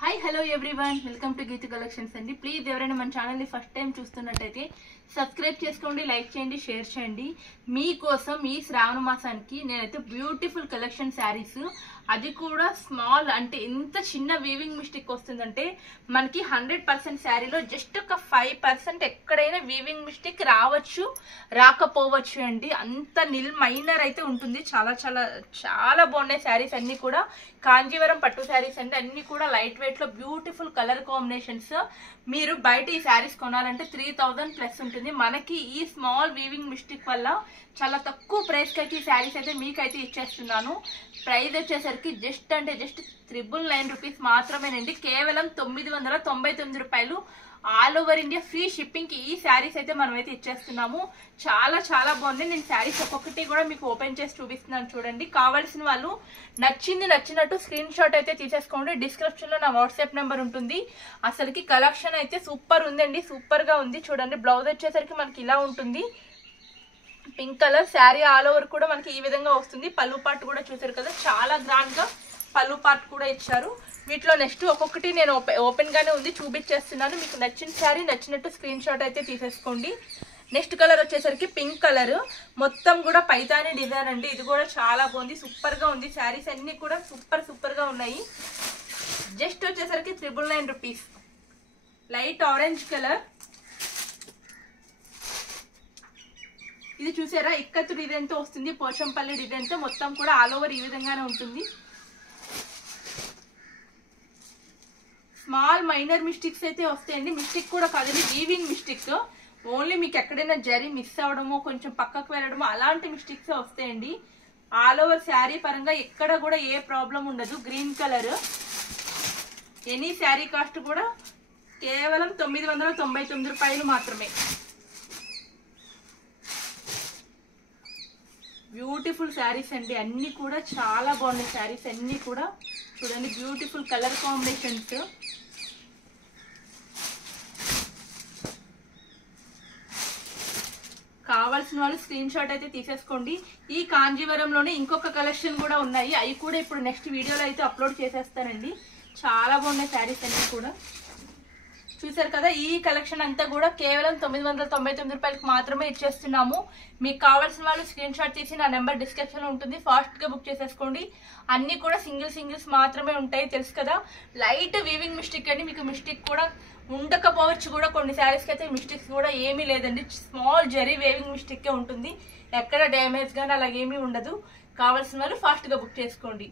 Hi hello everyone, welcome to Geethu collections అండి. Please ఎవరైనా మన ఛానల్ని ఫస్ట్ టైం చూస్తున్నట్టయితే సబ్స్క్రైబ్ చేసుకోండి, లైక్ చేయండి, షేర్ చేయండి. మీకోసం ఈ శ్రావణ మాసానికి నేనైతే బ్యూటిఫుల్ కలెక్షన్ శారీస్, అది కూడా స్మాల్, అంటే ఎంత చిన్న వీవింగ్ మిస్టేక్ వస్తుందంటే మనకి 100% శారీలో జస్ట్ ఒక 5% ఎక్కడైనా వీవింగ్ మిస్టేక్ రావచ్చు, రాకపోవచ్చు అండి. అంత మైనర్ అయితే ఉంటుంది. చాలా చాలా చాలా బాగున్నాయి శారీస్ అన్ని కూడా. కాంజీవరం పట్టు శారీస్ అండి, అన్ని కూడా లైట్ వెయిట్ లో బ్యూటిఫుల్ కలర్ కాంబినేషన్స్. మీరు బయట ఈ శారీస్ కొనాలంటే 3000+ ఉంటుంది. మనకి ఈ స్మాల్ వీవింగ్ మిస్టేక్ వల్ల చాలా తక్కువ ప్రైస్ కి అయితే ఈ శారీస్ అయితే మీకైతే ఇచ్చేస్తున్నాను. ప్రైస్ వచ్చేసరికి జస్ట్ 999 రూపీస్ మాత్రమేనండి. కేవలం 999 రూపాయలు. All over India free shipping కి ఈ శారీస్ అయితే మనమైతే ఇచ్చేస్తున్నాము. చాలా చాలా బాగుంది. నేను శారీస్ ఒక్కొక్కటి కూడా మీకు ఓపెన్ చేసి చూపిస్తున్నాను చూడండి. కావాల్సిన వాళ్ళు నచ్చినట్టు స్క్రీన్ షాట్ అయితే తీసేసుకోండి. డిస్క్రిప్షన్ లో నా వాట్సాప్ నెంబర్ ఉంటుంది. అసలుకి కలెక్షన్ అయితే సూపర్ ఉందండి, సూపర్ గా ఉంది. చూడండి, బ్లౌజ్ వచ్చేసరికి మనకి ఇలా ఉంటుంది, pink colour. Sari all over కూడా మనకి ఈ విధంగా వస్తుంది. పళ్ళు పార్ట్ కూడా చూసారు కదా, చాలా గ్రాండ్ గా పళ్ళు పార్ట్ కూడా ఇచ్చారు. వీటిలో నెక్స్ట్ ఒక్కొక్కటి నేను ఓపెన్ గానే ఉంది చూపించేస్తున్నాను. మీకు నచ్చిన శారీ నచ్చినట్టు స్క్రీన్ షాట్ అయితే తీసేసుకోండి. నెక్స్ట్ కలర్ వచ్చేసరికి పింక్ కలర్, మొత్తం కూడా పైతాని డిజైన్ అండి. ఇది కూడా చాలా బాగుంది, సూపర్ గా ఉంది. శారీస్ అన్ని కూడా సూపర్ గా ఉన్నాయి. జస్ట్ వచ్చేసరికి 999 రూపీస్. లైట్ ఆరెంజ్ కలర్, ఇది చూసారా, ఇక్కత్తు డిజైన్ తో వస్తుంది, పోచంపల్లి డిజైన్ తో. మొత్తం కూడా ఆల్ ఓవర్ ఈ విధంగానే ఉంటుంది. స్మాల్ మైనర్ మిస్టేక్స్ అయితే వస్తాయండి. మిస్టేక్ కూడా కాదండి, వీవింగ్ మిస్టేక్. ఓన్లీ మీకు ఎక్కడైనా జరీ మిస్ అవడమో, కొంచెం పక్కకు వెళ్ళడమో, అలాంటి మిస్టేక్స్ వస్తాయండి. ఆల్ ఓవర్ శారీ పరంగా ఎక్కడ కూడా ఏ ప్రాబ్లం ఉండదు. Green colour, any sari cost కూడా కేవలం 999 రూపాయలు మాత్రమే. బ్యూటిఫుల్ శారీస్ అండి, అన్ని కూడా చాలా బాగున్నాయి. శారీస్ అన్ని కూడా చూడండి, బ్యూటిఫుల్ కలర్ కాంబినేషన్స్. కావాల్సిన వాళ్ళు స్క్రీన్ షాట్ అయితే తీసేసుకోండి. ఈ కాంజీవరంలోనే ఇంకొక కలెక్షన్ కూడా ఉన్నాయి, అవి కూడా ఇప్పుడు నెక్స్ట్ వీడియోలో అయితే అప్లోడ్ చేసేస్తానండి. చాలా బాగున్నాయి శారీస్ అన్ని కూడా. చూసారు కదా, ఈ కలెక్షన్ అంతా కూడా కేవలం 999 రూపాయలకి మాత్రమే ఇచ్చేస్తున్నాము. మీకు కావాల్సిన వాళ్ళు స్క్రీన్ షాట్ తీసి నా నెంబర్ డిస్క్రిప్షన్ లో ఉంటుంది, ఫాస్ట్ గా బుక్ చేసేసుకోండి. అన్ని కూడా సింగిల్స్ మాత్రమే ఉంటాయి, తెలుసు కదా. లైట్ వీవింగ్ మిస్టేక్ అని, మీకు మిస్టేక్ కూడా ఉండకపోవచ్చు కూడా. కొన్ని శారీస్కి అయితే మిస్టేక్స్ కూడా ఏమీ లేదండి. స్మాల్ జరీ వేవింగ్ మిస్టేక్ ఉంటుంది, ఎక్కడ డ్యామేజ్ కానీ అలాగేమీ ఉండదు. కావాల్సిన వాళ్ళు ఫాస్ట్ గా బుక్ చేసుకోండి.